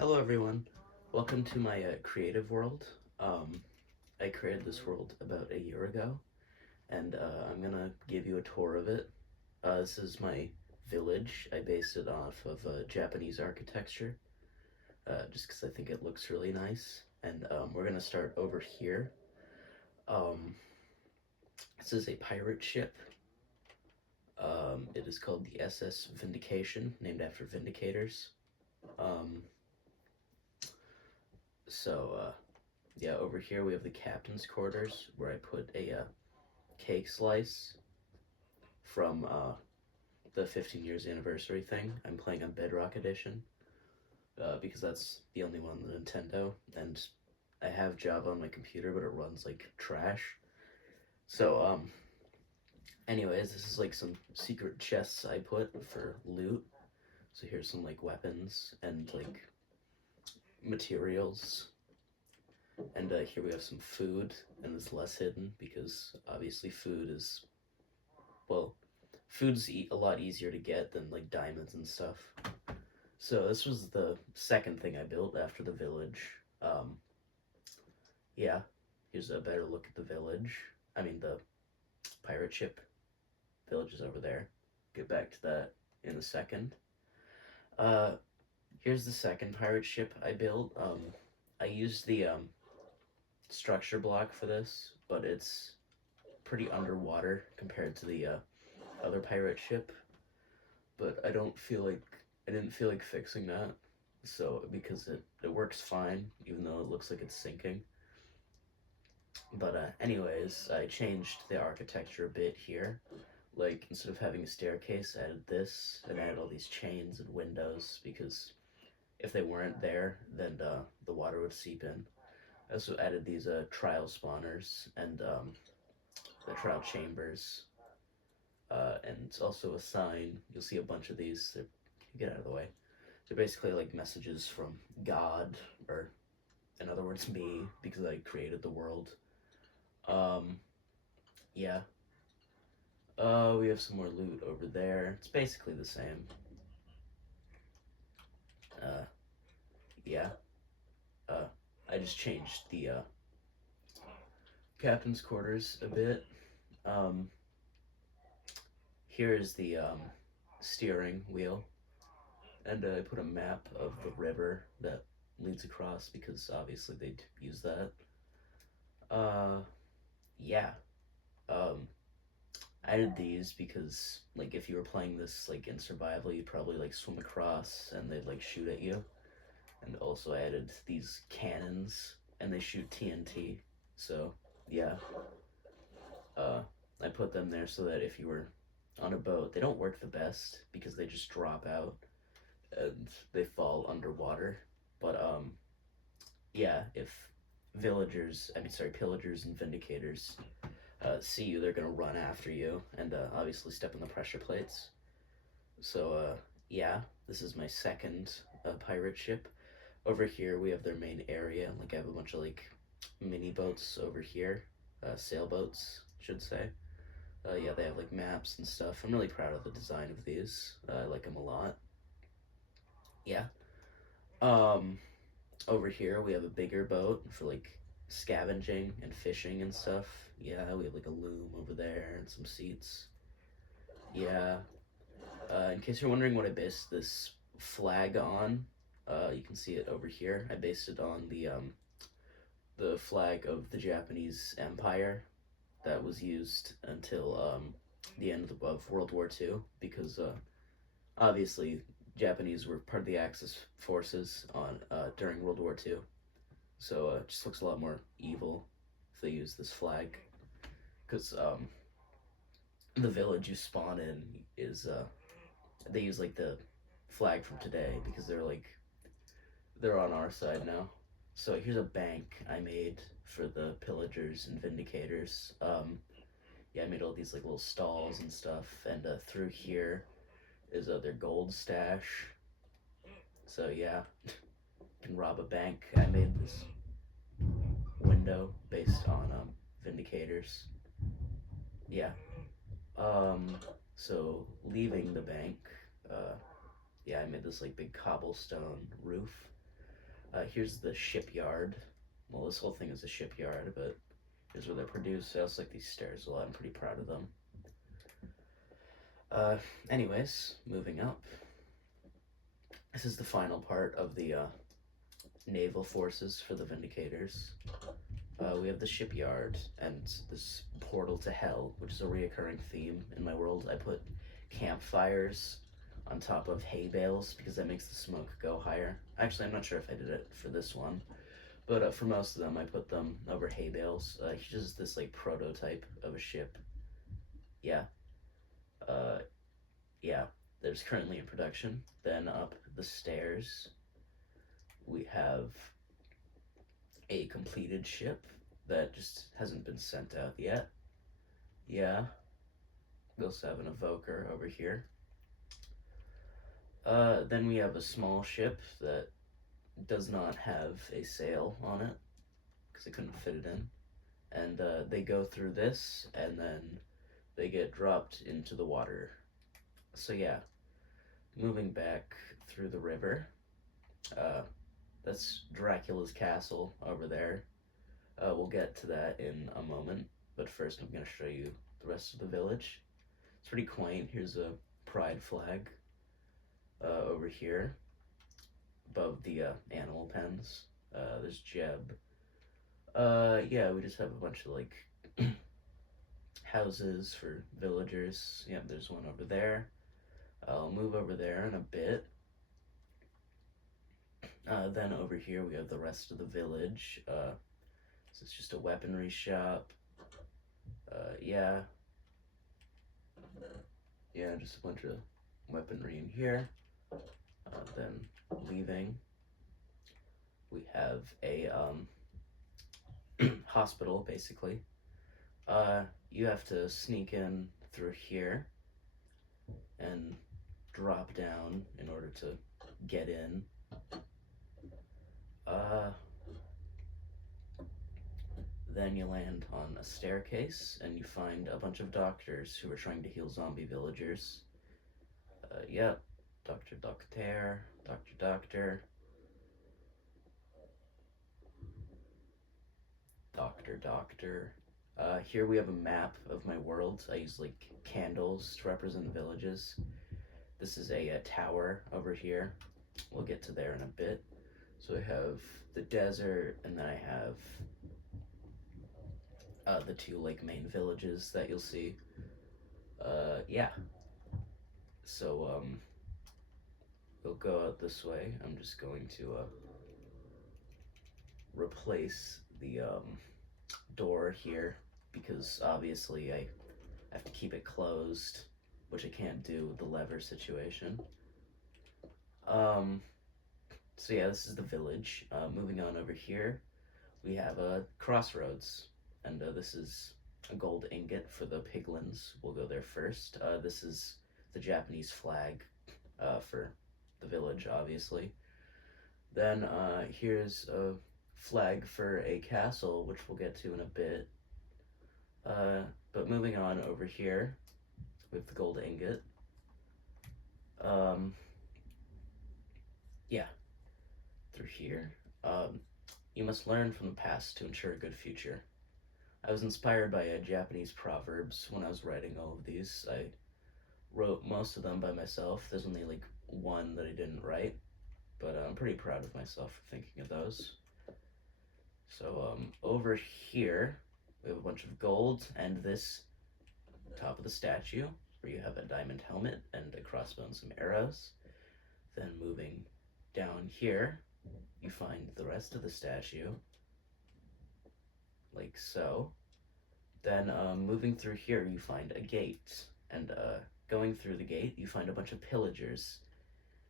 Hello everyone, welcome to my creative world. Um, I created this world about a year ago, and I'm gonna give you a tour of it. This is my village. I based it off of Japanese architecture, just because I think it looks really nice. And we're gonna start over here. Um, this is a pirate ship. It is called the SS Vindication, named after Vindicators. Um, so, yeah, over here we have the captain's quarters where I put a cake slice from the 15 years anniversary thing. I'm playing on Bedrock Edition because that's the only one on the Nintendo, and I have Java on my computer, but it runs like trash. So, anyways, this is like some secret chests I put for loot. So here's some like weapons and like materials. And here we have some food, and it's less hidden because obviously food is, well, food's a lot easier to get than like diamonds and stuff. So this was the second thing I built after the village. Um, yeah, here's a better look at the village. I mean the pirate ship. Village is over there. Get back to that in a second. Uh, Here's the second pirate ship I built. I used the structure block for this, but it's pretty underwater compared to the other pirate ship. But I didn't feel like fixing that. So because it works fine, even though it looks like it's sinking. But anyways, I changed the architecture a bit here. Like instead of having a staircase, I added this and added all these chains and windows because if they weren't there, then the water would seep in. I also added these trial spawners and the trial chambers, and also a sign. You'll see a bunch of these. Get out of the way. They're basically like messages from God, or in other words, me, because I created the world. Um, yeah. We have some more loot over there. It's basically the same. Uh, yeah. Uh, I just changed the captain's quarters a bit. Um, Here is the steering wheel, and I put a map of the river that leads across because obviously they'd use that. Uh, yeah. Um, I added these because like if you were playing this like in survival, you'd probably like swim across and they'd like shoot at you. And also I added these cannons and they shoot TNT. So yeah, uh, I put them there so that if you were on a boat, they don't work the best because they just drop out and they fall underwater. But yeah, if pillagers and vindicators see you, they're gonna run after you and obviously step on the pressure plates. So yeah, this is my second pirate ship. Over here we have their main area. Like I have a bunch of like mini boats over here, sailboats, I should say. Yeah, they have like maps and stuff. I'm really proud of the design of these. I like them a lot. Yeah. Um, Over here we have a bigger boat for like scavenging and fishing and stuff. Yeah, we have like a loom over there and some seats. Yeah. In case you're wondering what I based this flag on, you can see it over here. I based it on the flag of the Japanese Empire that was used until the end of World War II because obviously Japanese were part of the Axis forces on during World War II. So it just looks a lot more evil if they use this flag because the village you spawn in is they use like the flag from today because they're on our side now. So here's a bank I made for the pillagers and vindicators. Yeah, I made all these like little stalls and stuff, and through here is their gold stash. So yeah, you can rob a bank. I made this window based on vindicators. Yeah. Um, so leaving the bank, yeah, I made this like big cobblestone roof. Here's the shipyard. Well, this whole thing is a shipyard, but here's where they're produced. I also like these stairs a lot. I'm pretty proud of them. Anyways, moving up. This is the final part of the naval forces for the Vindicators. We have the shipyard and this portal to hell, which is a reoccurring theme in my world. I put campfires on top of hay bales because that makes the smoke go higher. Actually, I'm not sure if I did it for this one, but for most of them, I put them over hay bales. Here's just this like prototype of a ship. Yeah. Yeah, there's currently in production. Then up the stairs, we have a completed ship that just hasn't been sent out yet. Yeah, we also have an evoker over here. Then we have a small ship that does not have a sail on it because I couldn't fit it in. And they go through this and then they get dropped into the water. So yeah, moving back through the river. That's Dracula's castle over there. We'll get to that in a moment, but first I'm going to show you the rest of the village. It's pretty quaint. Here's a pride flag over here above the animal pens. There's Jeb. Yeah, we just have a bunch of like houses for villagers. Yeah, there's one over there. I'll move over there in a bit. Then over here we have the rest of the village. So it's just a weaponry shop. Yeah, just a bunch of weaponry in here. Then leaving, we have a hospital, basically. You have to sneak in through here and drop down in order to get in. Then you land on a staircase and you find a bunch of doctors who are trying to heal zombie villagers. Yep, Doctor. Here we have a map of my world. I use like candles to represent the villages. This is a tower over here. We'll get to there in a bit. So I have the desert, and then I have the two like main villages that you'll see. Yeah. So we'll go out this way. I'm just going to replace the door here because obviously I have to keep it closed, which I can't do with the lever situation. So yeah, this is the village. Moving on over here, we have a crossroads, and this is a gold ingot for the piglins. We'll go there first. This is the Japanese flag for the village, obviously. Then here's a flag for a castle, which we'll get to in a bit. But moving on over here with the gold ingot. Yeah, through here. You must learn from the past to ensure a good future. I was inspired by Japanese proverbs when I was writing all of these. I wrote most of them by myself. There's only like one that I didn't write, but I'm pretty proud of myself for thinking of those. So over here, we have a bunch of gold and this top of the statue where you have a diamond helmet and a crossbow and some arrows. Then moving down here, you find the rest of the statue, like so. Then moving through here, you find a gate, and going through the gate, you find a bunch of pillagers,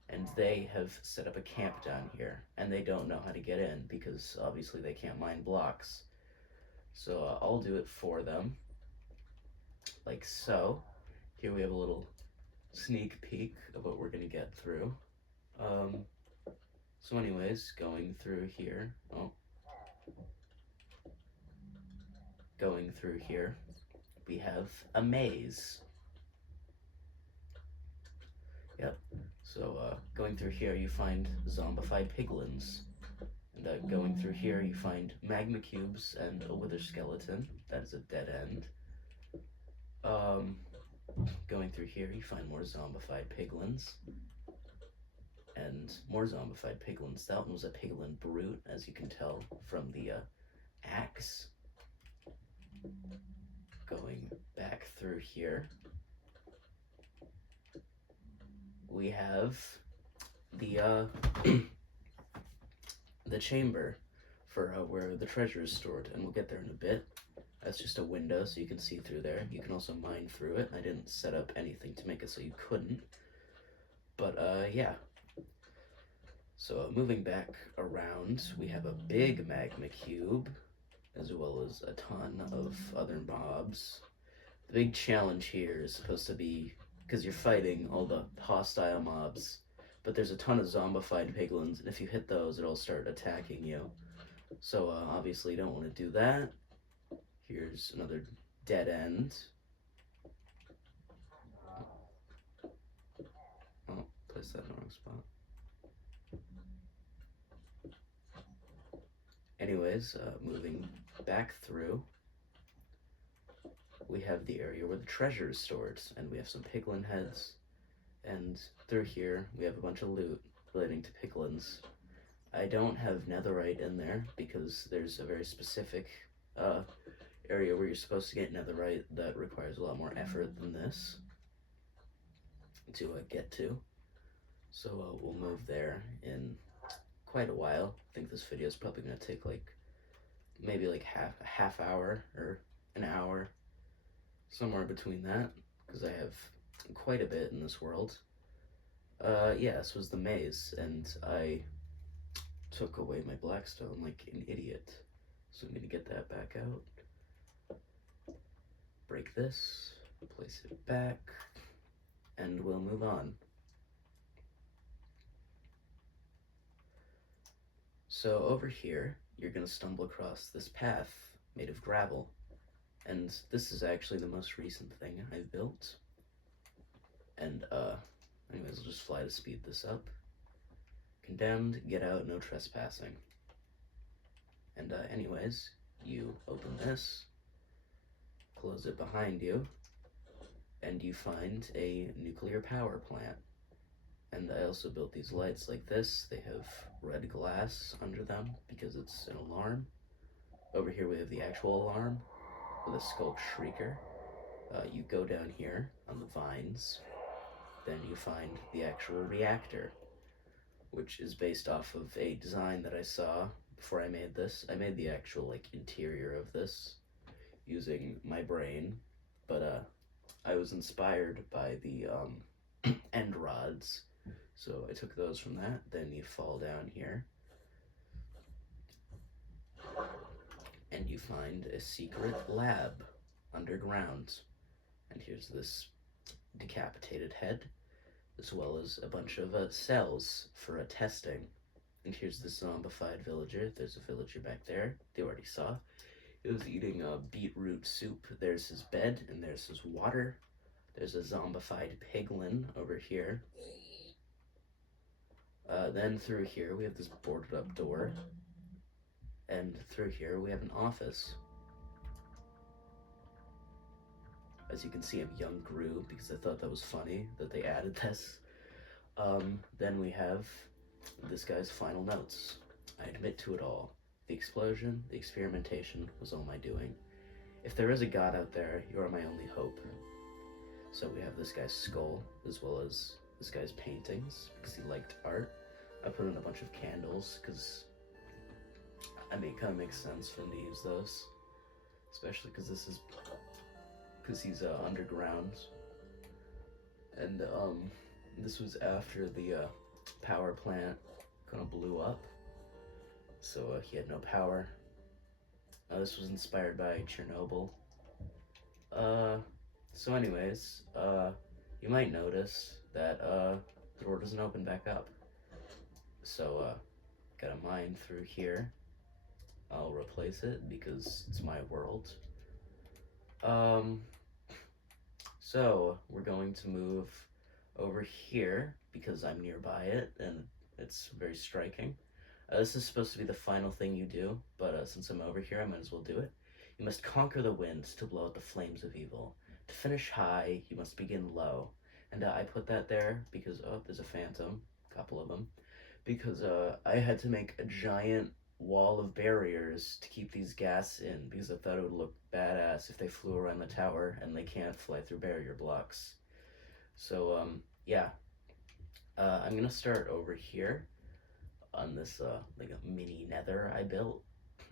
and they have set up a camp down here, and they don't know how to get in because obviously they can't mine blocks. So I'll do it for them, like so. Here we have a little sneak peek of what we're gonna get through. So anyways, going through here, we have a maze. Yep, so going through here you find zombified piglins. And going through here, you find magma cubes and a wither skeleton. That is a dead end. Um, Going through here, you find more zombified piglins. And more zombified piglins. That one was a piglin brute, as you can tell from the axe. Going back through here, we have the the chamber for where the treasure is stored, and we'll get there in a bit. That's just a window, so you can see through there. You can also mine through it. I didn't set up anything to make it so you couldn't. But yeah. So moving back around, we have a big magma cube, as well as a ton of other mobs. The big challenge here is supposed to be, because you're fighting all the hostile mobs, but there's a ton of zombified piglins, and if you hit those, it'll start attacking you. So obviously you don't want to do that. Here's another dead end. Oh, placed that in the wrong spot. Anyways, moving back through, we have the area where the treasure is stored, and we have some piglin heads, and through here we have a bunch of loot relating to piglins. I don't have netherite in there because there's a very specific area where you're supposed to get netherite that requires a lot more effort than this to get to. So we'll move there in quite a while. I think this video is probably going to take like maybe like a half hour or an hour, somewhere between that, because I have quite a bit in this world. Yeah, this was the maze, and I took away my blackstone like an idiot. So I'm gonna get that back out. Break this, place it back, and we'll move on. So over here, you're gonna stumble across this path made of gravel. And this is actually the most recent thing I've built. And anyways, I'll just fly to speed this up. Condemned, get out, no trespassing. And anyways, you open this, close it behind you, and you find a nuclear power plant. And I also built these lights like this. They have red glass under them because it's an alarm. Over here we have the actual alarm with a skulk shrieker. You go down here on the vines, then you find the actual reactor, which is based off of a design that I saw before I made this. I made the actual like interior of this using my brain, but I was inspired by the end rods, so I took those from that. Then you fall down here and you find a secret lab underground, and here's this decapitated head, as well as a bunch of cells for testing. And here's the zombified villager. There's a villager back there. They already saw. He was eating beetroot soup. There's his bed, and there's his water. There's a zombified piglin over here. Then through here, we have this boarded up door. And through here, we have an office. As you can see, I'm young Gru because I thought that was funny that they added this. Then we have this guy's final notes. I admit to it all. The explosion, the experimentation was all my doing. If there is a god out there, you are my only hope. So we have this guy's skull, as well as this guy's paintings, because he liked art. I put in a bunch of candles, because I mean, it kind of makes sense for him to use those. Especially because he's underground. And this was after the power plant kind of blew up. So he had no power. This was inspired by Chernobyl. So anyways, you might notice that the door doesn't open back up. So gotta mine through here. I'll replace it because it's my world. So we're going to move over here because I'm nearby it and it's very striking. This is supposed to be the final thing you do, but since I'm over here, I might as well do it. You must conquer the winds to blow out the flames of evil. To finish high, you must begin low. And I put that there because, oh, there's a phantom, a couple of them, because I had to make a giant wall of barriers to keep these gas in because I thought it would look badass if they flew around the tower and they can't fly through barrier blocks. So, yeah, I'm gonna start over here on this like a mini nether I built.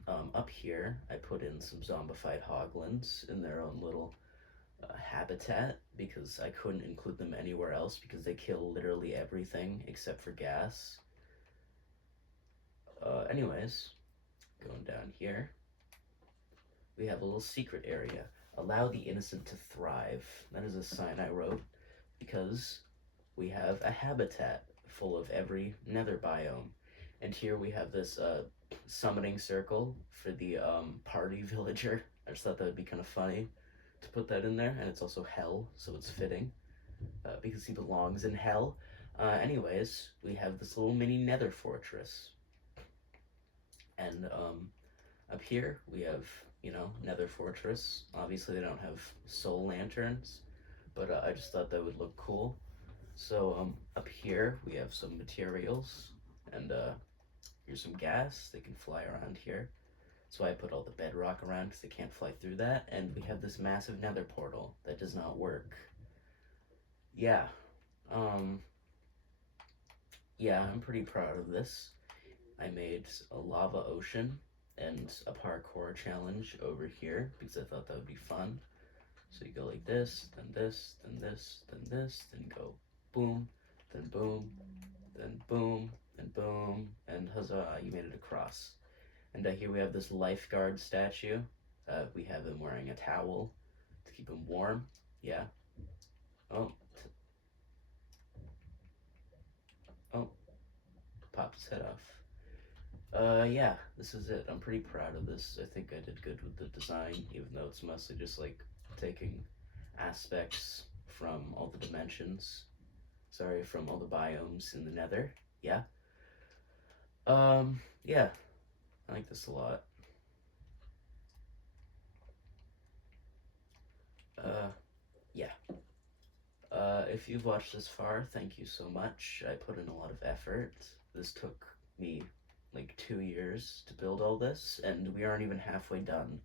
Up here, I put in some zombified hoglins in their own little habitat because I couldn't include them anywhere else because they kill literally everything except for gas. Anyways, going down here, we have a little secret area. Allow the innocent to thrive. That is a sign I wrote because we have a habitat full of every nether biome. And here we have this summoning circle for the party villager. I just thought that would be kind of funny to put that in there. And it's also hell, so it's fitting because he belongs in hell. Anyways, we have this little mini nether fortress. And up here we have, you know, nether fortress. Obviously they don't have soul lanterns, but I just thought that would look cool. So up here we have some materials, and here's some gas. They can fly around here. So I put all the bedrock around because they can't fly through that. And we have this massive nether portal that does not work. Yeah. Yeah, I'm pretty proud of this. I made a lava ocean and a parkour challenge over here because I thought that would be fun. So you go like this, then this, then this, then this, then go boom, then boom, then boom, and boom, and huzzah, you made it across. And here we have this lifeguard statue. We have him wearing a towel to keep him warm. Yeah. Oh. Oh. Popped his head off. Yeah, this is it. I'm pretty proud of this. I think I did good with the design, even though it's mostly just like taking aspects from all the dimensions. Sorry, from all the biomes in the nether. Yeah. Yeah, I like this a lot. Yeah. If you've watched this far, thank you so much. I put in a lot of effort. This took me like 2 years to build all this, and we aren't even halfway done.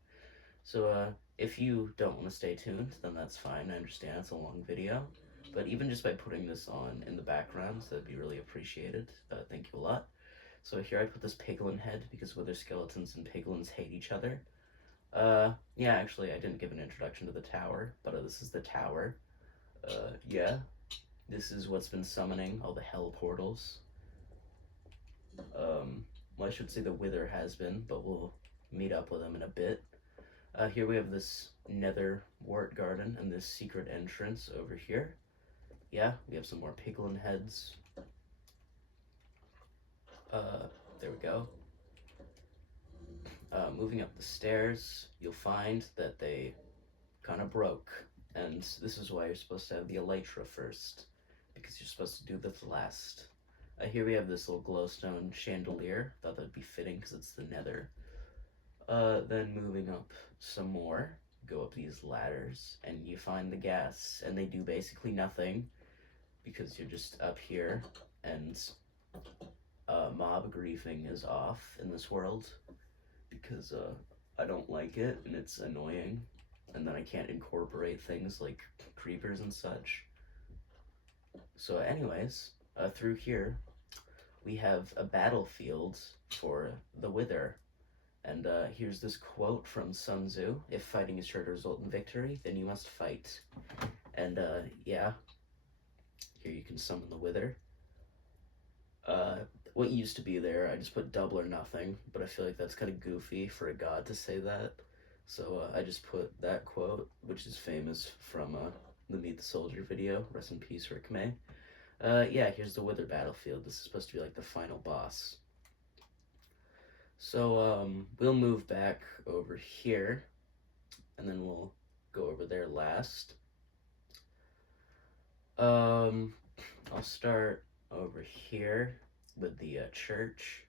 So, if you don't want to stay tuned, then that's fine. I understand it's a long video. But even just by putting this on in the background, that'd be really appreciated. Thank you a lot. So here I put this piglin head because wither skeletons and piglins hate each other. Yeah, actually, I didn't give an introduction to the tower, but this is the tower. Yeah, this is what's been summoning all the hell portals. Well, I should say the wither has been, but we'll meet up with him in a bit. Here we have this nether wart garden and this secret entrance over here. Yeah, we have some more piglin heads. There we go. Moving up the stairs, you'll find that they kind of broke. And this is why you're supposed to have the elytra first, because you're supposed to do this last. Here we have this little glowstone chandelier. Thought that'd be fitting because it's the nether. Then moving up some more, go up these ladders, and you find the gas, and they do basically nothing because you're just up here, and mob griefing is off in this world because I don't like it and it's annoying, and then I can't incorporate things like creepers and such. So anyways, through here we have a battlefield for the wither. And here's this quote from Sun Tzu: "If fighting is sure to result in victory, then you must fight." And yeah, here you can summon the wither. What used to be there, I just put double or nothing, but I feel like that's kind of goofy for a god to say that. So I just put that quote, which is famous from the Meet the Soldier video. Rest in peace, Rick May. Yeah, here's the wither battlefield. This is supposed to be like the final boss. So we'll move back over here, and then we'll go over there last. I'll start over here with the church.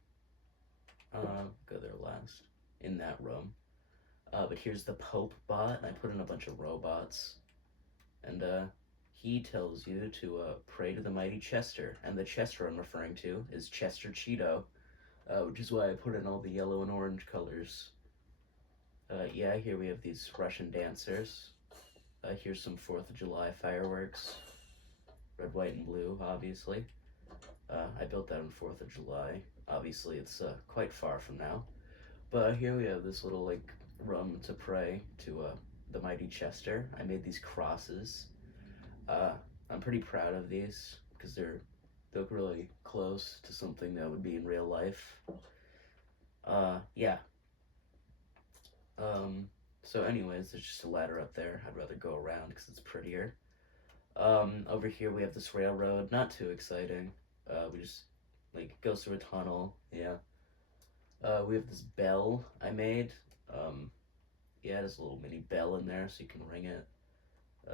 Go there last. In that room. But here's the Pope bot, and I put in a bunch of robots. And, he tells you to, pray to the mighty Chester. And the Chester I'm referring to is Chester Cheeto, which is why I put in all the yellow and orange colors. Yeah, here we have these Russian dancers. Here's some 4th of July fireworks. Red, white, and blue, obviously. I built that on 4th of July. Obviously, it's quite far from now. But here we have this little, like, room to pray to the mighty Chester. I made these crosses. I'm pretty proud of these because they look really close to something that would be in real life. Yeah. So anyways, there's just a ladder up there. I'd rather go around because it's prettier. Over here we have this railroad. Not too exciting. We just, like, goes through a tunnel. Yeah. We have this bell I made. Yeah, there's a little mini bell in there so you can ring it.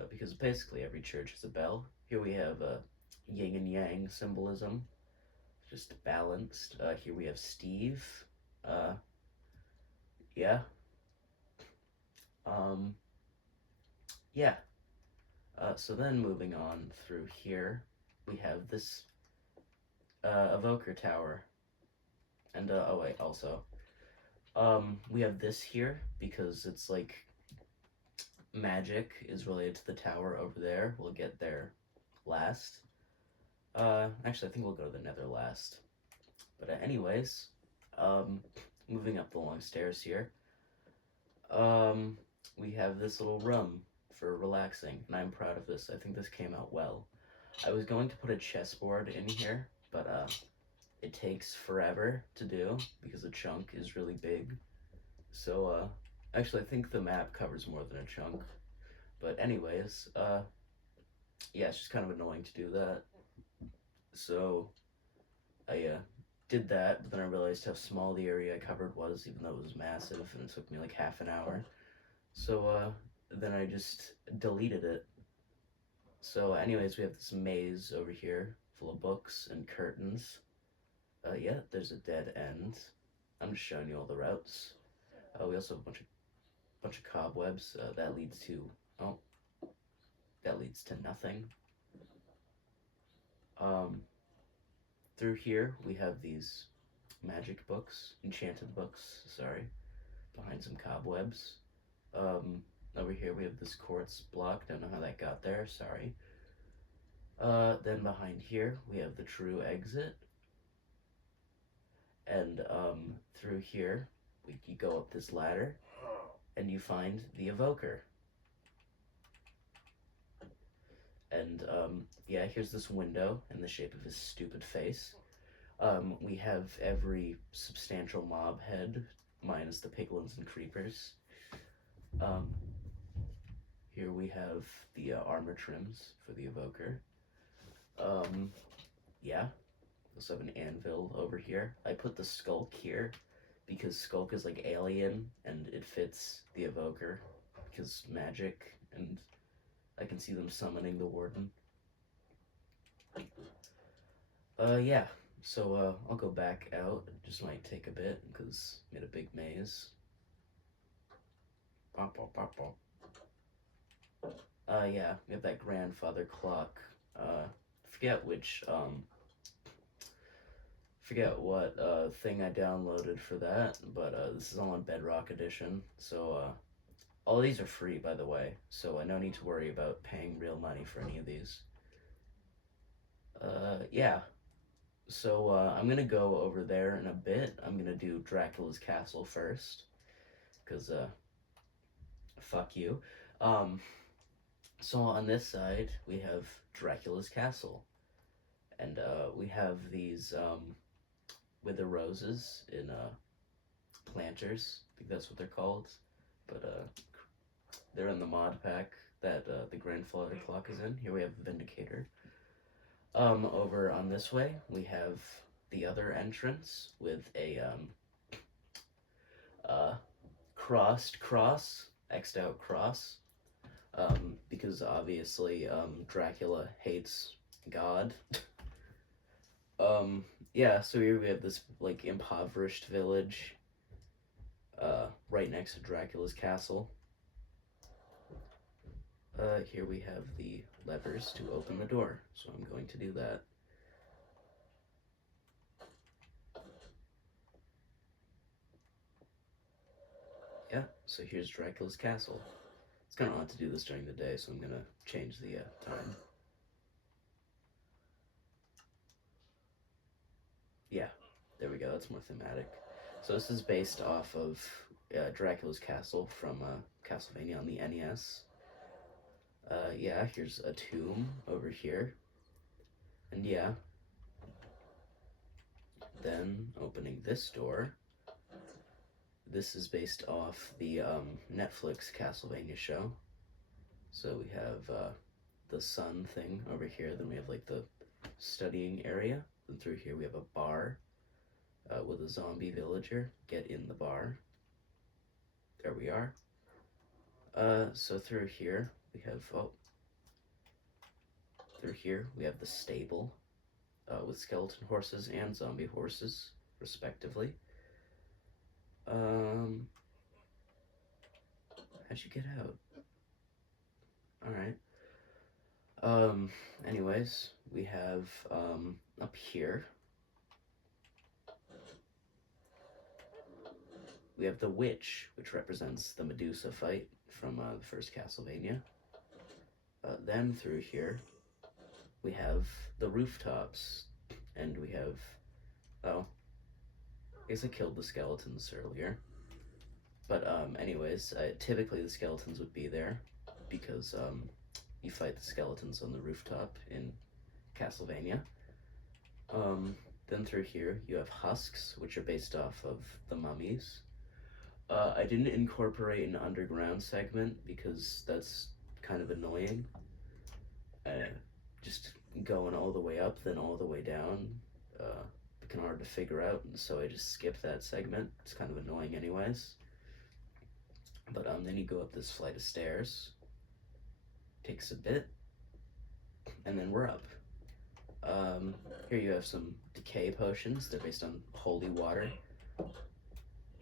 Because basically every church has a bell. Here we have yin and yang symbolism. Just balanced. Here we have Steve. Yeah. Yeah. So then moving on through here, we have this evoker tower. And, oh wait, also, we have this here because it's like magic is related to the tower over there. We'll get there last. Actually, I think we'll go to the nether last. But anyways, moving up the long stairs here, we have this little room for relaxing, and I'm proud of this. I think this came out well. I was going to put a chessboard in here, but it takes forever to do because the chunk is really big. So, actually, I think the map covers more than a chunk. But anyways, yeah, it's just kind of annoying to do that. So, I did that, but then I realized how small the area I covered was, even though it was massive, and it took me like half an hour. So, then I just deleted it. So, anyways, we have this maze over here, full of books and curtains. Yeah, there's a dead end. I'm just showing you all the routes. We also have a bunch of cobwebs. That leads to nothing. Through here we have these magic books, enchanted books. Sorry, behind some cobwebs. Over here we have this quartz block. Don't know how that got there. Sorry. Then behind here we have the true exit. And through here, you go up this ladder, and you find the evoker. And yeah, here's this window in the shape of his stupid face. We have every substantial mob head, minus the piglins and creepers. Here we have the armor trims for the evoker. Yeah. Also have an anvil over here. I put the Skulk here because Skulk is like alien and it fits the evoker because magic, and I can see them summoning the warden. Yeah, so I'll go back out. It just might take a bit because I made a big maze. Yeah, we have that grandfather clock. Forget what thing I downloaded for that, but this is all on Bedrock Edition, so all these are free, by the way, so I no need to worry about paying real money for any of these. Yeah, so I'm gonna go over there in a bit. I'm gonna do Dracula's Castle first, because fuck you. So on this side, we have Dracula's Castle, and we have these wither roses in planters. I think that's what they're called, but they're in the mod pack that the grandfather clock is in. Here we have Vindicator. Over on this way we have the other entrance with a crossed cross, X'd out cross, because obviously Dracula hates God. Yeah, so here we have this like impoverished village, right next to Dracula's castle. Here we have the levers to open the door, so I'm going to do that. Yeah, so here's Dracula's castle. It's kind of odd to do this during the day, so I'm gonna change the time. Yeah, there we go. That's more thematic. So this is based off of Dracula's castle from Castlevania on the NES. Yeah, here's a tomb over here, and yeah, then opening this door. This is based off the Netflix Castlevania show. So we have the sun thing over here. Then we have like the studying area. Then through here we have a bar with a zombie villager. Get in the bar. There we are. So through here we have through here we have the stable with skeleton horses and zombie horses, respectively. How'd you get out? All right. Anyways, we have up here. We have the witch, which represents the Medusa fight from the first Castlevania. Then through here, we have the rooftops, and we have, oh, I guess I killed the skeletons earlier. But anyways, typically the skeletons would be there because you fight the skeletons on the rooftop in Castlevania. Then through here you have husks, which are based off of the mummies. I didn't incorporate an underground segment because that's kind of annoying. Just going all the way up, then all the way down, kind of hard to figure out, and so I just skipped that segment. It's kind of annoying anyways. But then you go up this flight of stairs. Takes a bit, and then we're up. Here you have some decay potions. They're based on holy water.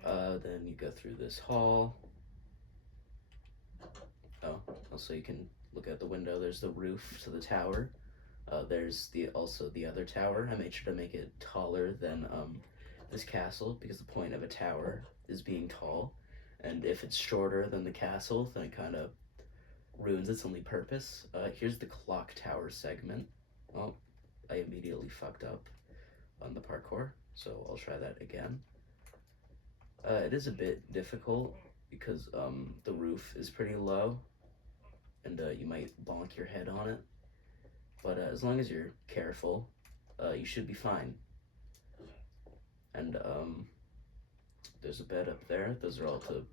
Then you go through this hall. Oh, also you can look out the window. There's the roof to the tower. There's also the other tower. I made sure to make it taller than this castle because the point of a tower is being tall. And if it's shorter than the castle, then it kind of ruins its only purpose. Here's the clock tower segment. Oh, I immediately fucked up on the parkour, so I'll try that again. It is a bit difficult because the roof is pretty low, and you might bonk your head on it. But as long as you're careful, you should be fine. And there's a bed up there. Those are all to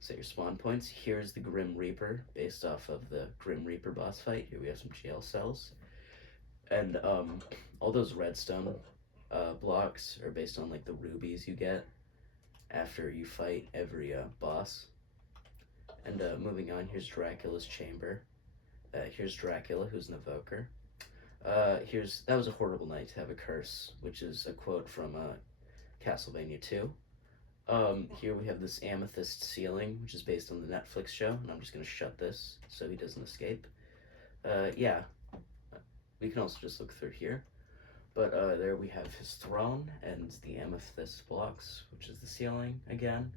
set your spawn points. Here's the Grim Reaper, based off of the Grim Reaper boss fight. Here we have some jail cells. And all those redstone blocks are based on like the rubies you get after you fight every boss. And moving on, here's Dracula's chamber. Here's Dracula, who's an evoker. That was a horrible night to have a curse, which is a quote from Castlevania 2. Here we have this amethyst ceiling, which is based on the Netflix show, and I'm just gonna shut this so he doesn't escape. Yeah, we can also just look through here. But there we have his throne and the amethyst blocks, which is the ceiling again,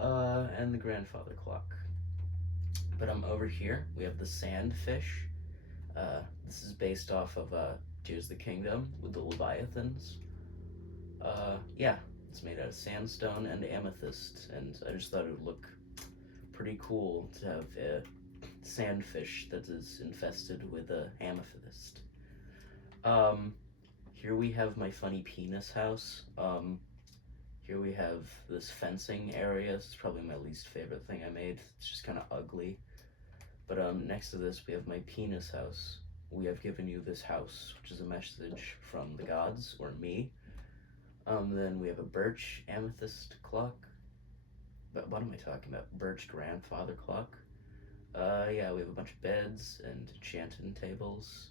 and the grandfather clock. But over here we have the sandfish. This is based off of Tears of the Kingdom with the Leviathans. Yeah, it's made out of sandstone and amethyst, and I just thought it would look pretty cool to have a sandfish that is infested with amethyst. Here we have my funny penis house. Here we have this fencing area. This is probably my least favorite thing I made. It's just kind of ugly. But next to this, we have my penis house. We have given you this house, which is a message from the gods, or me. Then we have a birch amethyst clock. But what am I talking about? Birch grandfather clock. Yeah, we have a bunch of beds and enchanting tables.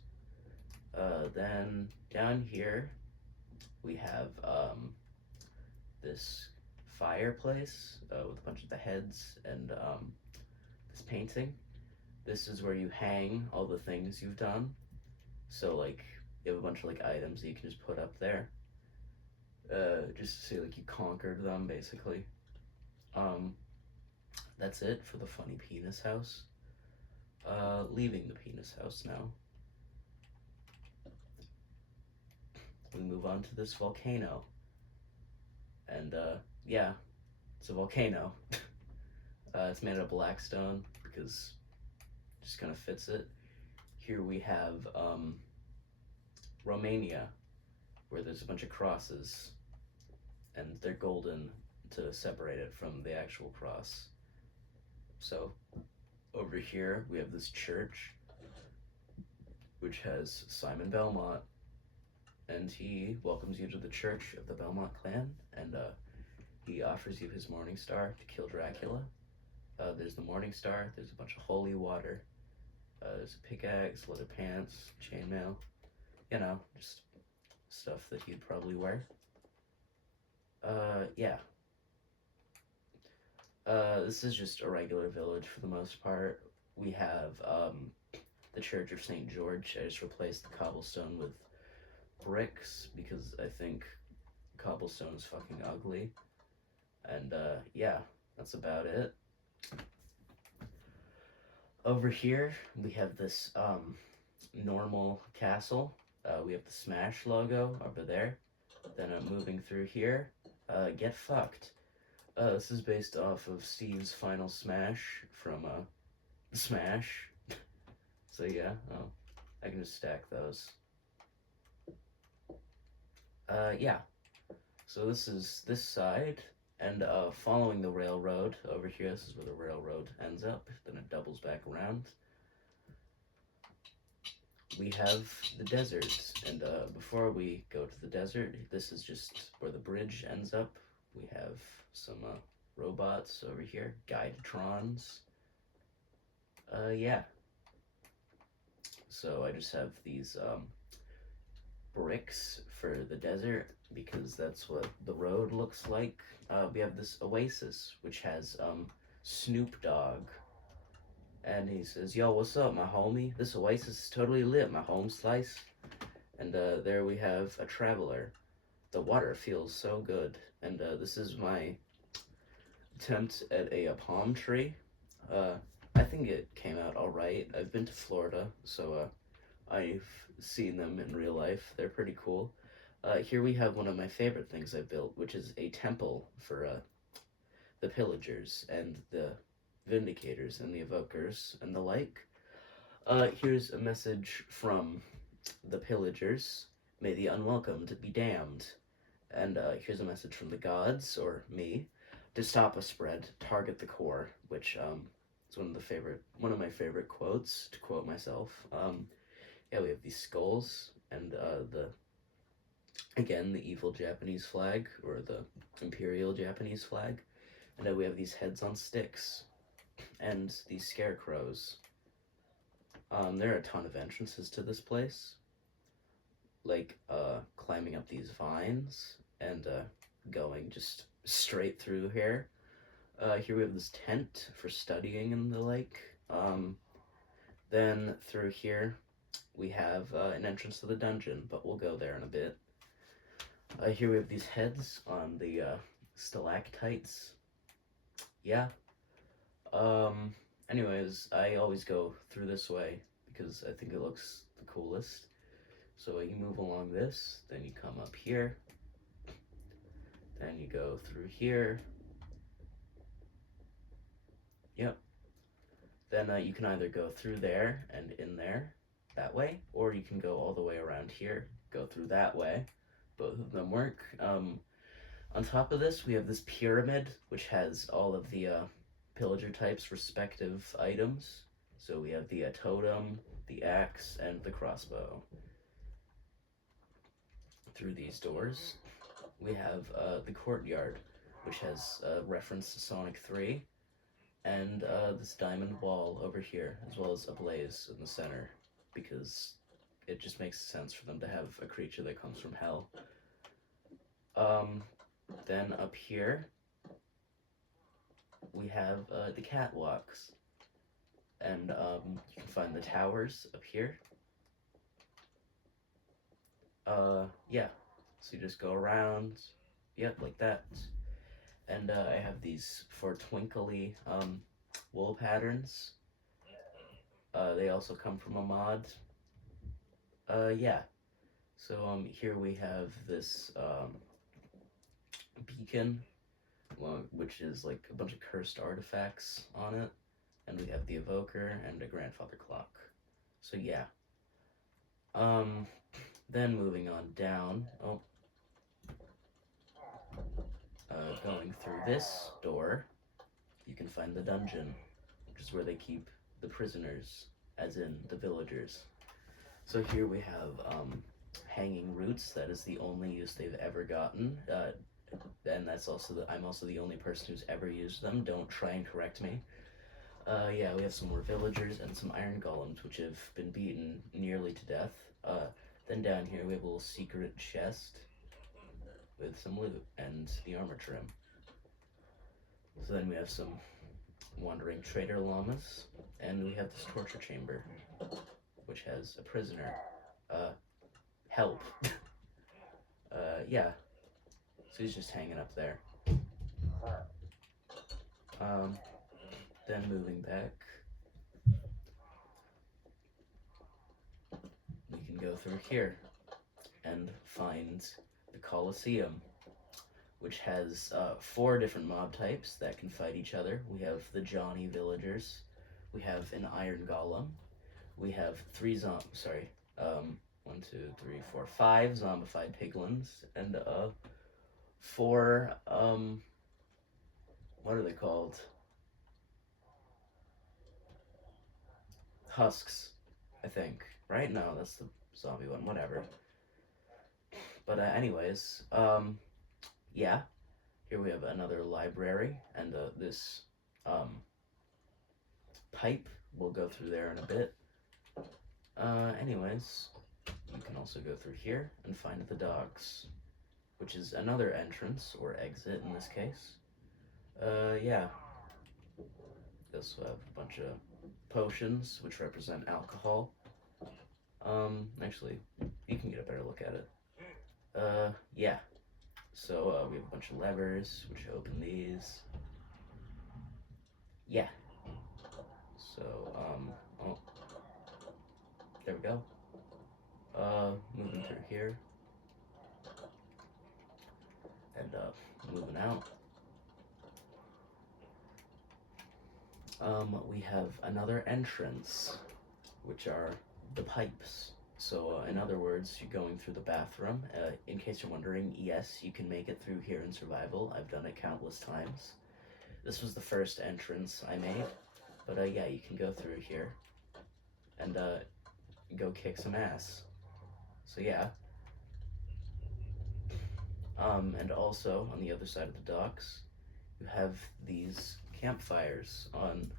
Then down here, we have this fireplace with a bunch of the heads and this painting. This is where you hang all the things you've done. So like you have a bunch of like items that you can just put up there, just to say like you conquered them basically. Um, that's it for the funny penis house. Leaving the penis house now. We move on to this volcano, and yeah, it's a volcano. It's made out of black stone because it just kind of fits it. Here we have Romania, where there's a bunch of crosses, and they're golden to separate it from the actual cross. So over here we have this church, which has Simon Belmont, and he welcomes you to the church of the Belmont clan, and he offers you his Morning Star to kill Dracula. There's the Morning Star, there's a bunch of holy water, there's a pickaxe, leather pants, chainmail, you know, just stuff that he'd probably wear. Yeah. This is just a regular village for the most part. We have the Church of St. George. I just replaced the cobblestone with bricks because I think cobblestone is fucking ugly. And yeah, that's about it. Over here, we have this normal castle. We have the Smash logo over there. Then moving through here, get fucked. This is based off of Steve's Final Smash from Smash. So yeah, I can just stack those. Yeah. So this is this side, and following the railroad over here, this is where the railroad ends up, then it doubles back around. We have the desert, and before we go to the desert, this is just where the bridge ends up. We have some robots over here, Guidetrons. Yeah. So I just have these bricks for the desert because that's what the road looks like. We have this oasis which has Snoop Dogg, and he says, "Yo, what's up, my homie? This oasis is totally lit, my home slice." And there we have a traveler. The water feels so good, and this is my attempt at a palm tree. I think it came out all right. I've been to Florida, so I've seen them in real life. They're pretty cool. Here we have one of my favorite things I built, which is a temple for the pillagers and the vindicators and the evokers and the like. Here's a message from the pillagers. May the unwelcomed be damned. And here's a message from the gods, or me, to stop a spread, target the core, which is one of my favorite quotes, to quote myself. Yeah, we have these skulls, and again, the evil Japanese flag, or the imperial Japanese flag. And then we have these heads on sticks, and these scarecrows. There are a ton of entrances to this place, like climbing up these vines, and going just straight through here. Here we have this tent for studying and the like. Then through here, we have an entrance to the dungeon, but we'll go there in a bit. Here we have these heads on the stalactites. Yeah. Anyways, I always go through this way because I think it looks the coolest. So you move along this, then you come up here, then you go through here. Yep. Then you can either go through there and in there, that way, or you can go all the way around here, go through that way. Both of them work. On top of this, we have this pyramid, which has all of the pillager types' respective items. So we have the totem, the axe, and the crossbow. Through these doors, we have the courtyard, which has reference to Sonic 3, and this diamond wall over here, as well as a blaze in the center, because it just makes sense for them to have a creature that comes from hell. Then up here, we have the catwalks. And you can find the towers up here. Yeah. So you just go around, yep, like that. And I have these four twinkly wool patterns. They also come from a mod. Yeah. So here we have this beacon, which is like a bunch of cursed artifacts on it. And we have the evoker and a grandfather clock. So yeah. Then moving on down. Going through this door, you can find the dungeon, which is where they keep the prisoners, as in the villagers. So here we have hanging roots. That is the only use they've ever gotten. And that's also I'm also the only person who's ever used them. Don't try and correct me. Yeah, we have some more villagers and some iron golems, which have been beaten nearly to death. Then down here we have a little secret chest with some loot and the armor trim. So then we have some wandering trader llamas, and we have this torture chamber, which has a prisoner. Help. Yeah. So he's just hanging up there. Then moving back, we can go through here and find the Colosseum, which has 4 different mob types that can fight each other. We have the Johnny villagers, we have an iron golem, we have 5 zombified piglins, and 4, what are they called? Husks, I think. Right? No, that's the zombie one, whatever. But anyways, yeah. Here we have another library, and this pipe. We'll go through there in a bit. Anyways, you can also go through here and find the dogs, which is another entrance, or exit in this case. Yeah. We also have a bunch of potions, which represent alcohol. Actually, you can get a better look at it. Yeah. So, we have a bunch of levers, which open these. Yeah. So, oh, there we go. Moving through here. And, moving out. We have another entrance, which are the pipes. So, in other words, you're going through the bathroom. In case you're wondering, yes, you can make it through here in survival. I've done it countless times. This was the first entrance I made, but yeah, you can go through here and go kick some ass. So yeah. And also, on the other side of the docks, you have these campfires on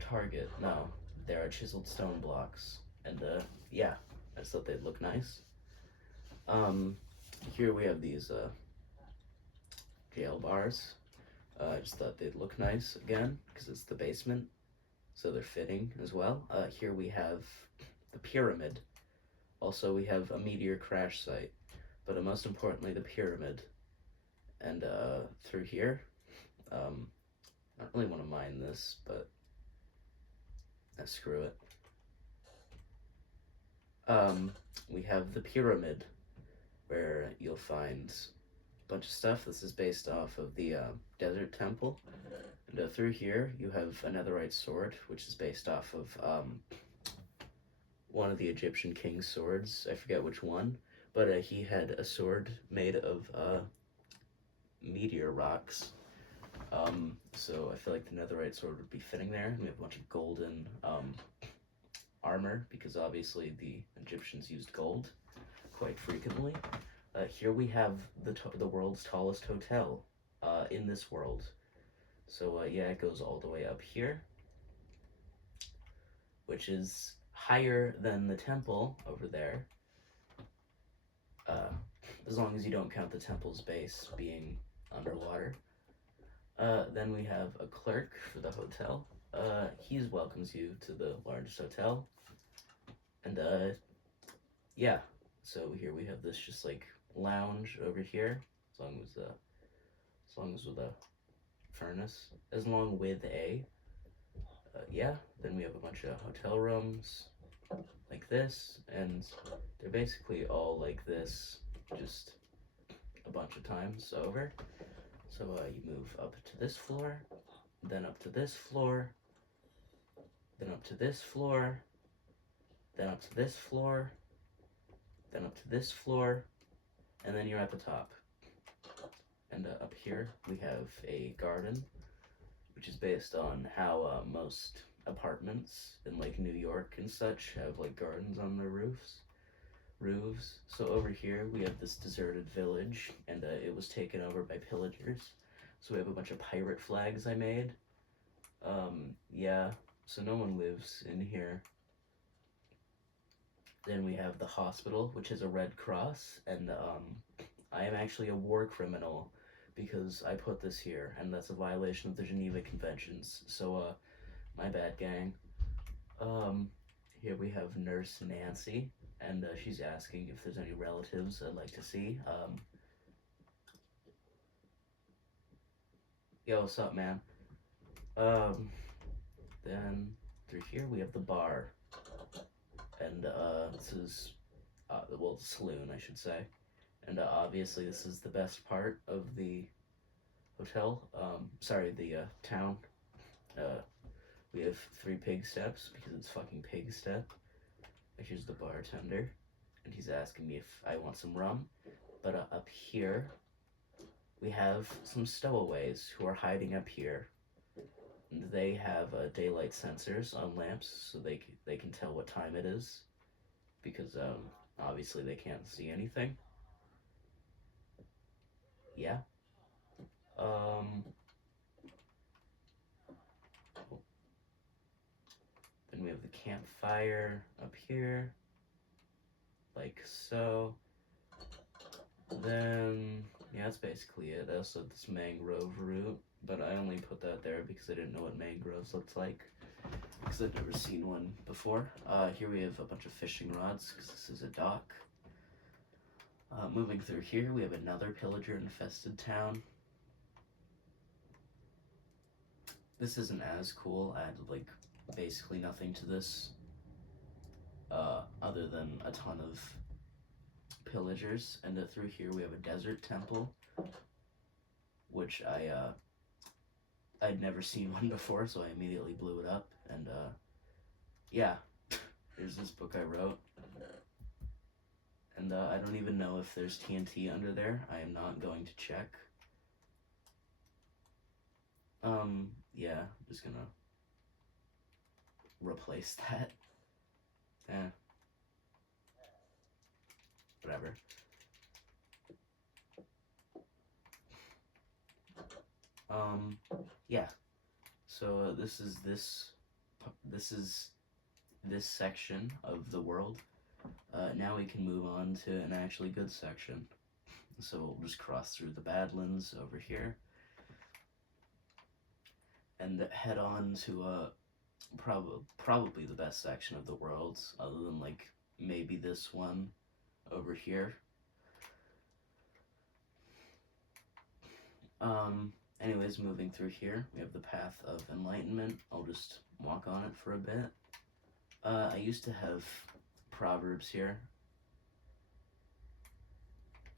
target. No, there are chiseled stone blocks. And yeah, I just thought they'd look nice. Here we have these jail bars. I just thought they'd look nice again, because it's the basement, so they're fitting as well. Here we have the pyramid. Also, we have a meteor crash site, but most importantly, the pyramid. And through here, I don't really want to mine this, but screw it. We have the pyramid, where you'll find a bunch of stuff. This is based off of the desert temple. And through here, you have a netherite sword, which is based off of one of the Egyptian king's swords. I forget which one, but he had a sword made of meteor rocks. So I feel like the netherite sword would be fitting there. And we have a bunch of golden armor, because obviously the Egyptians used gold quite frequently. Here we have the world's tallest hotel in this world. So yeah, it goes all the way up here, which is higher than the temple over there. as long as you don't count the temple's base being underwater. Then we have a clerk for the hotel. He welcomes you to the largest hotel. And yeah, so here we have this just like lounge over here, as long as with a furnace, as long with a yeah. Then we have a bunch of hotel rooms like this, and they're basically all like this, just a bunch of times over. So you move up to this floor, then up to this floor, then up to this floor, then up to this floor, then up to this floor, and then you're at the top. And up here we have a garden, which is based on how most apartments in like New York and such have like gardens on their roofs. So over here we have this deserted village, and it was taken over by pillagers. So we have a bunch of pirate flags I made. Yeah, so no one lives in here. Then we have the hospital, which is a red cross, and I am actually a war criminal because I put this here, and that's a violation of the Geneva Conventions. So, my bad, gang. Here we have Nurse Nancy, and she's asking if there's any relatives I'd like to see. Yo, what's up, man? Then through here we have the bar, and this is, well, saloon, I should say. And obviously this is the best part of the hotel, sorry, the town. We have 3 pig steps because it's fucking pig step. Here's the bartender, and he's asking me if I want some rum. But up here, we have some stowaways who are hiding up here. And they have daylight sensors on lamps, so they can tell what time it is, because obviously they can't see anything. Yeah. Then we have the campfire up here, like so. Then, yeah, that's basically it. I also had this mangrove root, but I only put that there because I didn't know what mangroves looked like, because I've never seen one before. Here we have a bunch of fishing rods, because this is a dock. Moving through here, we have another pillager-infested town. This isn't as cool. I added, like, basically nothing to this, other than a ton of pillagers. And through here we have a desert temple, which I'd never seen one before, so I immediately blew it up. And yeah, here's this book I wrote, and I don't even know if there's TNT under there. I am not going to check. Yeah, I'm just gonna replace that. Whatever. Yeah. So this is this section of the world. Now we can move on to an actually good section. So we'll just cross through the Badlands over here, and head on to probably the best section of the world, other than like maybe this one over here. Anyways, moving through here, we have the Path of Enlightenment. I'll just walk on it for a bit. I used to have proverbs here.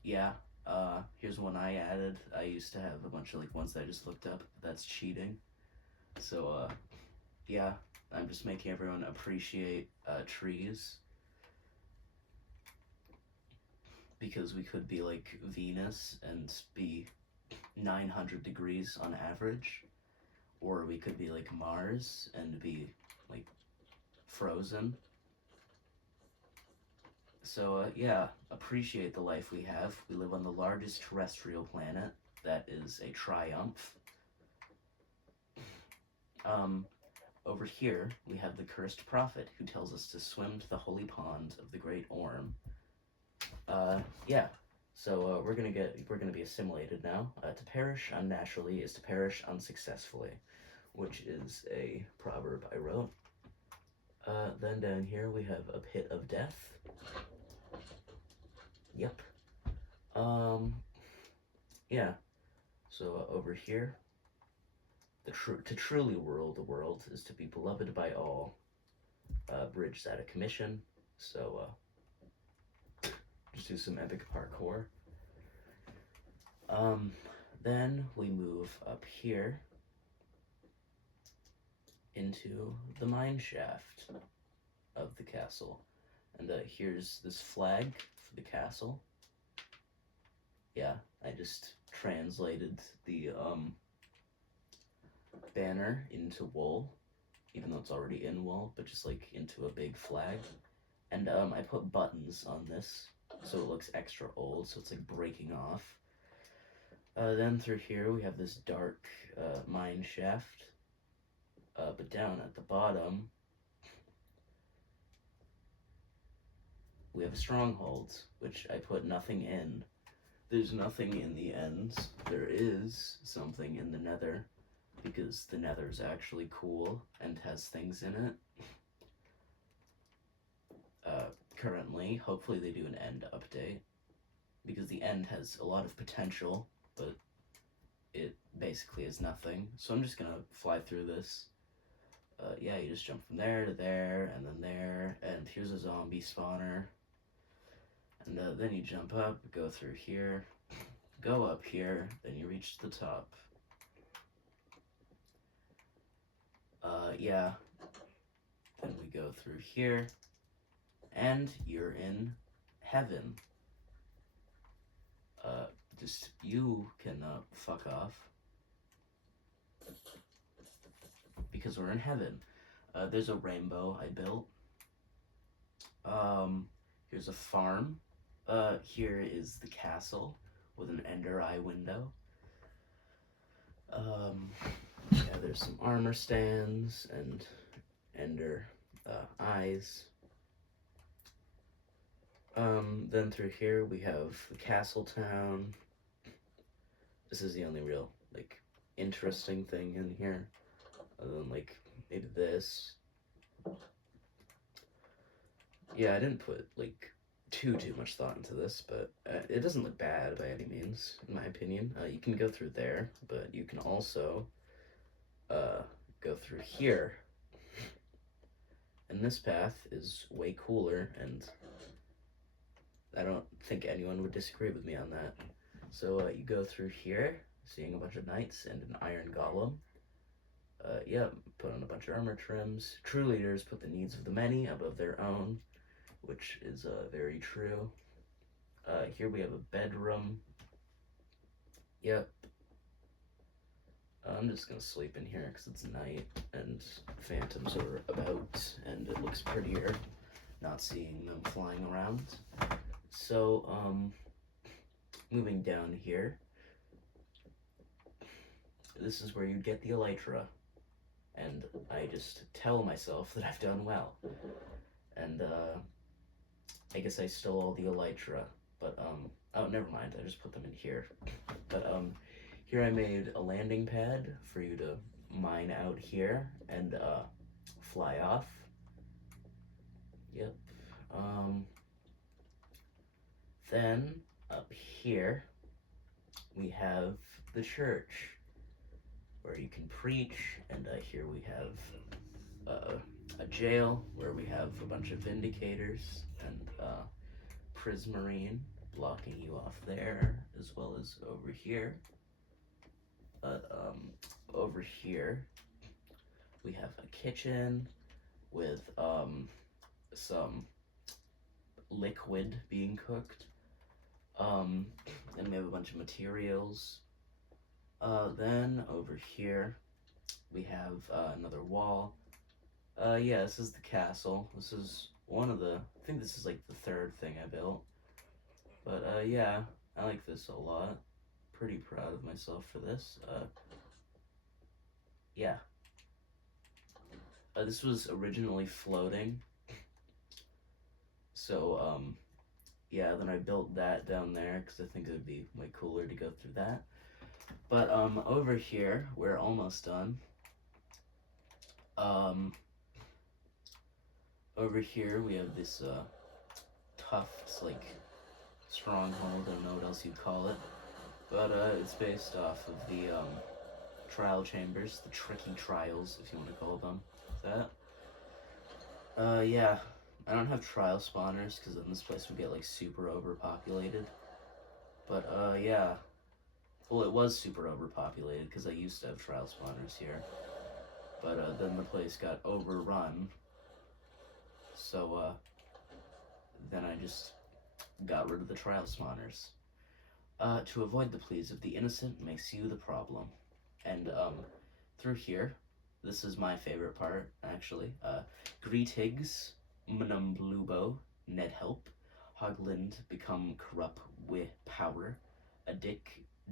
Yeah, here's one I added. I used to have a bunch of like ones that I just looked up. That's cheating. So, yeah, I'm just making everyone appreciate trees. Because we could be like Venus and be 900 degrees on average, or we could be like Mars and be like frozen. So yeah, appreciate the life we have. We live on the largest terrestrial planet. That is a triumph. Over here we have the cursed prophet who tells us to swim to the holy pond of the great Orm. Yeah, So we're gonna be assimilated now. To perish unnaturally is to perish unsuccessfully, which is a proverb I wrote. Then down here we have a pit of death. Yep. Um. Yeah. So over here, to truly rule the world is to be beloved by all. Bridge out of commission. So just do some epic parkour. Um. Then we move up here into the mine shaft of the castle. And here's this flag for the castle. Yeah, I just translated the banner into wool, even though it's already in wool, but just like into a big flag. And I put buttons on this so it looks extra old, so it's like breaking off. Then through here we have this dark mine shaft. But down at the bottom, we have strongholds, which I put nothing in. There's nothing in the ends. There is something in the nether, because the nether is actually cool and has things in it. Currently, hopefully they do an end update, because the end has a lot of potential, but it basically is nothing. So I'm just gonna fly through this. Yeah, you just jump from there to there, and then there, and here's a zombie spawner. And then you jump up, go through here, go up here, then you reach the top. Yeah. Then we go through here, and you're in heaven. Just, you can fuck off. Because we're in heaven. There's a rainbow I built. Here's a farm. Here is the castle with an ender eye window. Yeah, there's some armor stands and ender eyes. Then through here we have the castle town. This is the only real, like, interesting thing in here. Other than, like, maybe this. Yeah, I didn't put, like, too much thought into this, but it doesn't look bad by any means, in my opinion. You can go through there, but you can also go through here. And this path is way cooler, and I don't think anyone would disagree with me on that. So you go through here, seeing a bunch of knights and an iron golem. Yeah, put on a bunch of armor trims. True leaders put the needs of the many above their own, which is very true. Here we have a bedroom. Yep. I'm just gonna sleep in here because it's night and phantoms are about, and it looks prettier not seeing them flying around. So, moving down here, this is where you get the elytra, and I just tell myself that I've done well. And I guess I stole all the elytra, but oh, never mind, I just put them in here. But here I made a landing pad for you to mine out here and fly off. Yep. Then up here we have the church where you can preach, and here we have a jail where we have a bunch of vindicators and prismarine blocking you off there, as well as over here. Over here we have a kitchen with some liquid being cooked. And we have a bunch of materials. Then over here we have another wall. Yeah, this is the castle. This is one of the, I think this is like the third thing I built. But yeah, I like this a lot. Pretty proud of myself for this. Yeah. This was originally floating. So, yeah, then I built that down there because I think it would be way cooler to go through that. But over here, we're almost done. Um, over here we have this Tufts, like, stronghold. I don't know what else you'd call it, but it's based off of the trial chambers, the tricky trials, if you want to call them that. Yeah, I don't have trial spawners because then this place would get like super overpopulated. But yeah, well, it was super overpopulated because I used to have trial spawners here, but then the place got overrun. So then I just got rid of the trial spawners. To avoid the pleas of the innocent makes you the problem. And through here, this is my favorite part, actually. Greetigs, Mnumblubo, Ned Help, Hogland become corrupt with power, a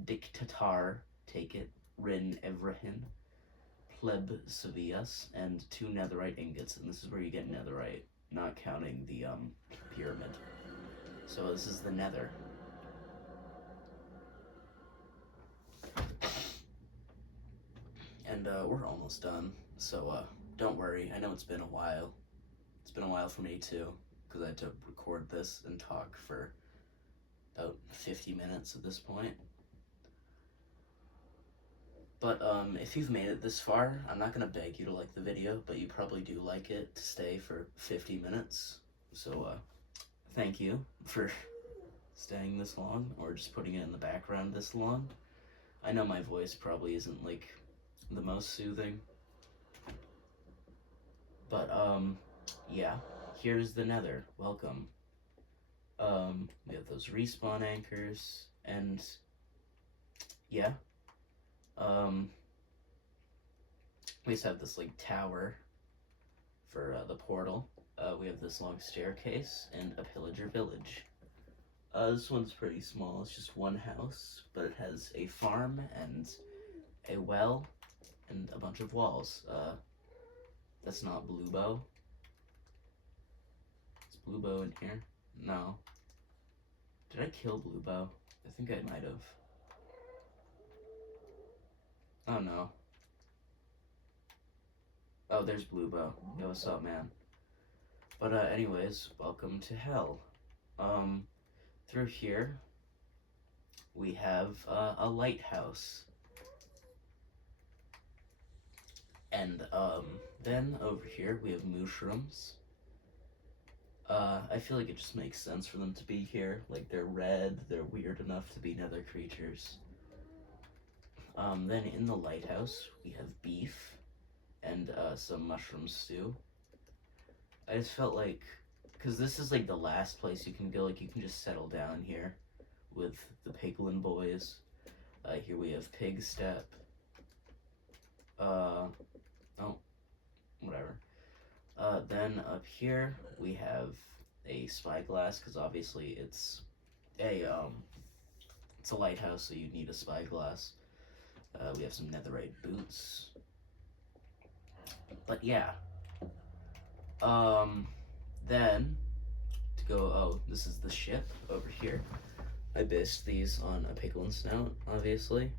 dictatar take it, Rin Evrahin, Pleb Sevillas, and 2 netherite ingots. And this is where you get netherite, not counting the pyramid. So this is the nether. And we're almost done, so don't worry. I know it's been a while. It's been a while for me too, because I had to record this and talk for about 50 minutes at this point. But if you've made it this far, I'm not gonna beg you to like the video, but you probably do like it to stay for 50 minutes. So thank you for staying this long, or just putting it in the background this long. I know my voice probably isn't like the most soothing, but yeah, here's the nether. Welcome. We have those respawn anchors, and yeah, we just have this like tower for the portal. We have this long staircase and a pillager village. This one's pretty small. It's just one house, but it has a farm and a well and a bunch of walls. That's not Bluebo. Is Bluebo in here? No. Did I kill Bluebo? I think I might have. Oh no. Oh, there's Bluebo. Yo, what's up, man? But anyways, welcome to hell. Through here, we have a lighthouse. And then over here we have mushrooms. I feel like it just makes sense for them to be here. Like, they're red, they're weird enough to be nether creatures. Then in the lighthouse, we have beef and some mushroom stew. I just felt like, because this is like the last place you can go, like you can just settle down here with the Piglin boys. Here we have Pig Step. Oh, whatever. Then up here we have a spyglass, because obviously it's a lighthouse, so you need a spyglass. We have some netherite boots. But yeah. Then to go. Oh, this is the ship over here. I based these on a piglin snout, obviously,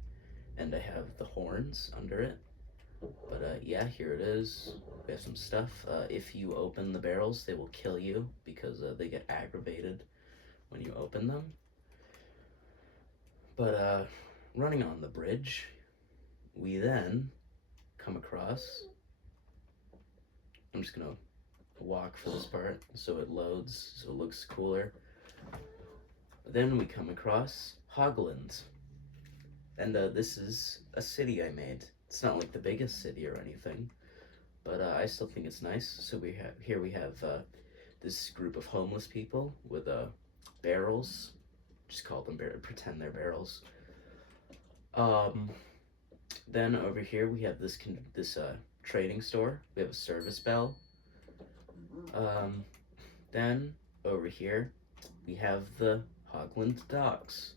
and I have the horns under it. But yeah, here it is. We have some stuff. If you open the barrels, they will kill you because they get aggravated when you open them. But running on the bridge, we then come across. I'm just gonna walk for this part so it loads, so it looks cooler. Then we come across Hogland, and this is a city I made. It's not like the biggest city or anything, but I still think it's nice. So we have this group of homeless people with barrels. Just call them pretend they're barrels. Then over here we have this trading store. We have a service bell. Then over here we have the Hogland docks,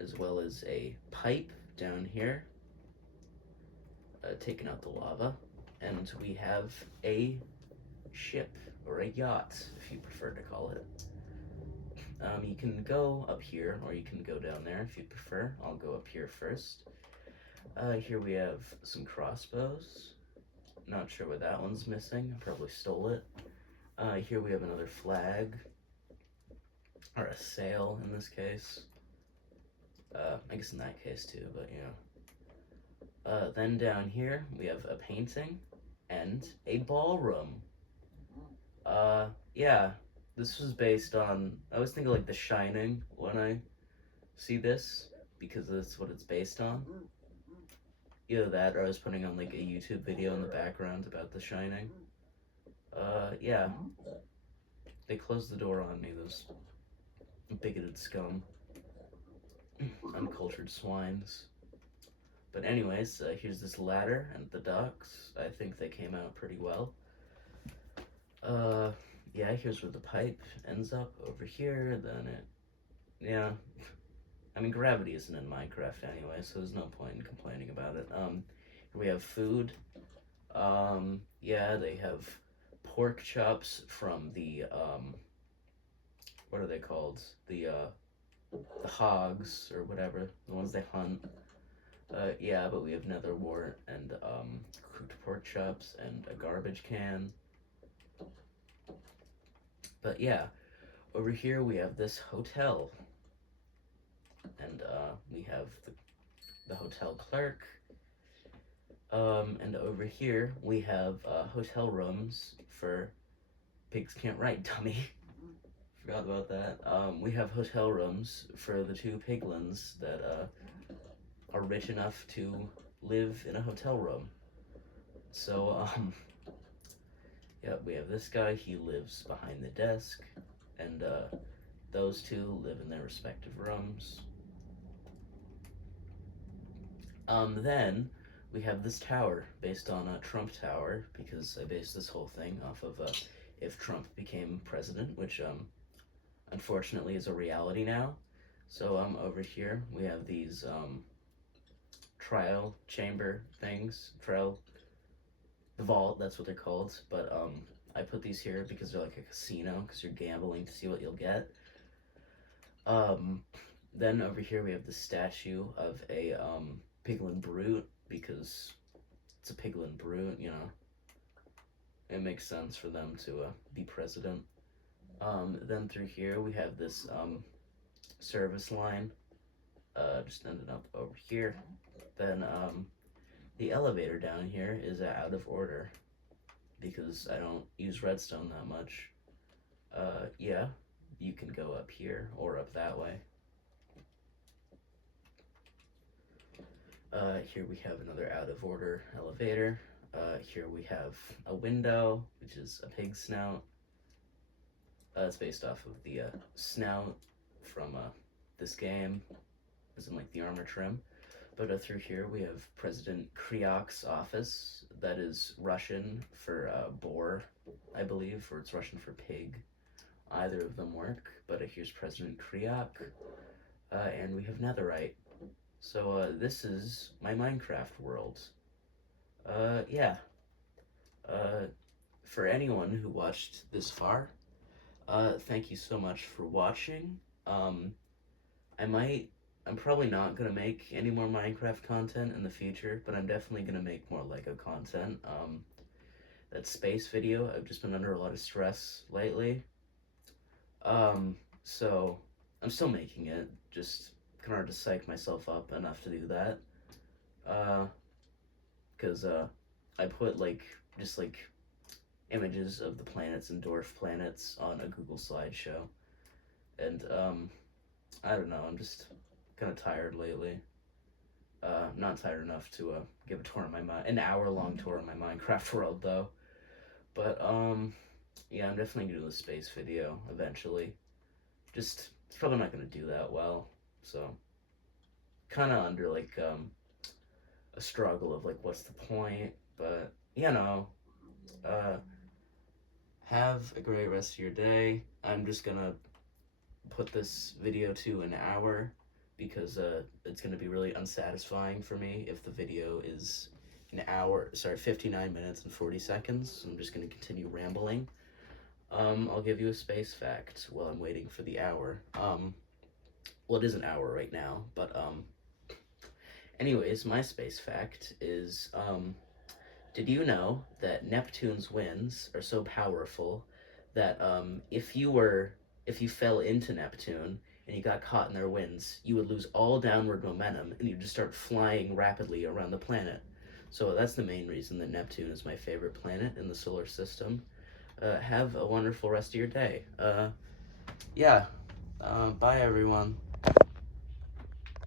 as well as a pipe down here, taking out the lava, and we have a ship or a yacht, if you prefer to call it. You can go up here, or you can go down there if you prefer. I'll go up here first. Here we have some crossbows. Not sure what that one's missing. I probably stole it. Here we have another flag, or a sail in this case. I guess in that case too, but yeah. Then down here we have a painting and a ballroom. Yeah, this was based on, I always think of like The Shining when I see this, because that's what it's based on. Either that, or I was putting on like a YouTube video in the background about The Shining. Yeah. They closed the door on me, those bigoted scum. Uncultured swines. But anyways, here's this ladder and the ducks. I think they came out pretty well. Yeah, here's where the pipe ends up over here, then it, yeah. I mean, gravity isn't in Minecraft anyway, so there's no point in complaining about it. Here we have food. Yeah, they have pork chops from the, what are they called? The hogs, or whatever, the ones they hunt. Yeah, but we have nether wart and, cooked pork chops and a garbage can. But yeah, over here we have this hotel. And, we have the hotel clerk. And over here we have, hotel rooms for pigs can't write, dummy. Forgot about that. We have hotel rooms for the two piglins that, are rich enough to live in a hotel room. So, yeah, we have this guy, he lives behind the desk, and, those two live in their respective rooms. Then we have this tower based on Trump Tower, because I based this whole thing off of if Trump became president, which unfortunately is a reality now. So over here we have these trial chamber things, the vault, that's what they're called. But I put these here because they're like a casino, because you're gambling to see what you'll get. Then over here we have the statue of a piglin brute, because it's a piglin brute, you know. It makes sense for them to be president. Then through here we have this service line, just ended up over here. Then the elevator down here is out of order, because I don't use redstone that much. Yeah, you can go up here or up that way. Here we have another out of order elevator. Here we have a window, which is a pig snout. It's based off of the snout from this game, as in like the armor trim. But through here we have President Kryok's office. That is Russian for boar, I believe, or it's Russian for pig. Either of them work. But here's President Kryok, and we have netherite. So this is my Minecraft world. Yeah. For anyone who watched this far, thank you so much for watching. I'm probably not gonna make any more Minecraft content in the future, but I'm definitely gonna make more Lego content. That space video, I've just been under a lot of stress lately. So I'm still making it, just kind of hard to psych myself up enough to do that. Because I put just images of the planets and dwarf planets on a Google slideshow. And I don't know, I'm just kind of tired lately. Not tired enough to give a tour of an hour-long tour of my Minecraft world though. But yeah, I'm definitely gonna do a space video eventually. Just, it's probably not gonna do that well, so kind of under a struggle of what's the point. But you know, have a great rest of your day. I'm just gonna put this video to an hour, because it's gonna be really unsatisfying for me if the video is 59 minutes and 40 seconds. I'm just gonna continue rambling. I'll give you a space fact while I'm waiting for the hour. Well, it is an hour right now, but, anyways, my space fact is, did you know that Neptune's winds are so powerful that, if you fell into Neptune and you got caught in their winds, you would lose all downward momentum and you'd just start flying rapidly around the planet. So that's the main reason that Neptune is my favorite planet in the solar system. Have a wonderful rest of your day. Yeah. Bye, everyone.